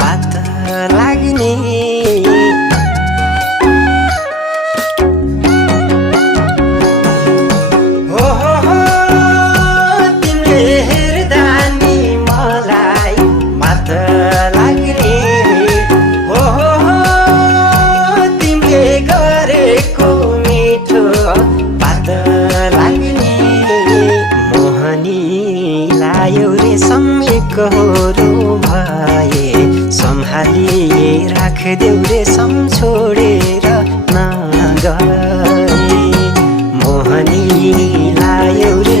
बात लाग्ने कहोरो भए सम्हालिए राखदेऊ रे छोडेर नगए मोहनी लायो रे